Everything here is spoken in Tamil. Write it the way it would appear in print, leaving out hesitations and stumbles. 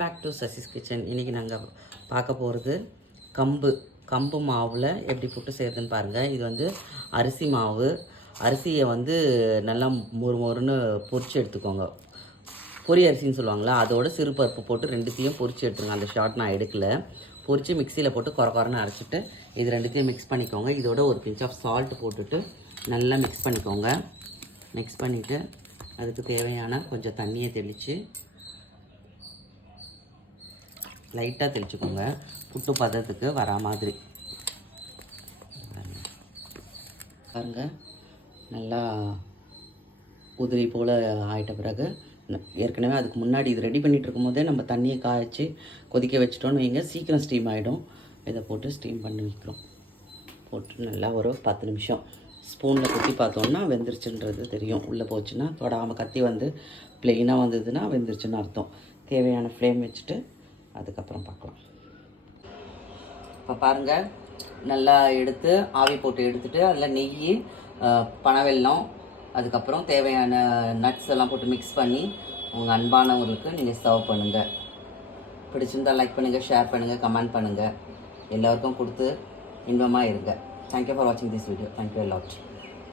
Back to Sasi's kitchen. இன்றைக்கி நாங்கள் பார்க்க போகிறது கம்பு மாவில் எப்படி புட்டு செய்கிறதுன்னு பாருங்கள். இது வந்து அரிசி மாவு. அரிசியை வந்து நல்லா மொறுன்னு பொரிச்சு எடுத்துக்கோங்க. பொரி அரிசின்னு சொல்லுவாங்களா, அதோட சிறு பருப்பு போட்டு ரெண்டுத்தையும் பொரிச்சு எடுத்துருங்க. அந்த ஷார்ட் நான் எடுக்கல. பொரித்து மிக்சியில் போட்டு குறன்னு அரைச்சிட்டு இது ரெண்டுத்தையும் மிக்ஸ் பண்ணிக்கோங்க. இதோட ஒரு பிஞ்ச் ஆஃப் சால்ட் போட்டுட்டு நல்லா மிக்ஸ் பண்ணிக்கோங்க. மிக்ஸ் பண்ணிவிட்டு அதுக்கு தேவையான கொஞ்சம் தண்ணியை தெளித்து லைட்டாக தெளிச்சுக்கோங்க, புட்டு பதத்துக்கு வரா மாதிரி. பாருங்கள், நல்லா உதிரி போல் ஆகிட்ட பிறகு ஏற்கனவே அதுக்கு முன்னாடி இது ரெடி பண்ணிகிட்டு இருக்கும் போதே நம்ம தண்ணியை காய்ச்சி கொதிக்க வச்சிட்டோன்னு வைங்க, சீக்கிரம் ஸ்டீம் ஆகிடும். இதை போட்டு ஸ்டீம் பண்ணி வைக்கிறோம். போட்டு நல்லா ஒரு 10 நிமிஷம் ஸ்பூனில் குத்தி பார்த்தோன்னா வெந்துருச்சுன்றது தெரியும். உள்ளே போச்சுன்னா தொடாமல் கத்தி வந்து ப்ளெயினாக வந்ததுன்னா வெந்துருச்சுன்னு அர்த்தம். தேவையான ஃப்ளேம் வச்சுட்டு அதுக்கப்புறம் பார்க்கலாம். இப்போ பாருங்கள், நல்லா எடுத்து ஆவி போட்டு எடுத்துகிட்டு அதில் நெய், பனவெல்லம், அதுக்கப்புறம் தேவையான நட்ஸ் எல்லாம் போட்டு மிக்ஸ் பண்ணி உங்கள் அன்பானவங்களுக்கு நீங்கள் சர்வ் பண்ணுங்கள். பிடிச்சிருந்தால் லைக் பண்ணுங்கள், ஷேர் பண்ணுங்கள், கமெண்ட் பண்ணுங்கள். எல்லோருக்கும் கொடுத்து இன்பமாக இருங்க. தேங்க்யூ ஃபார் வாட்சிங் this video. Thank you a lot.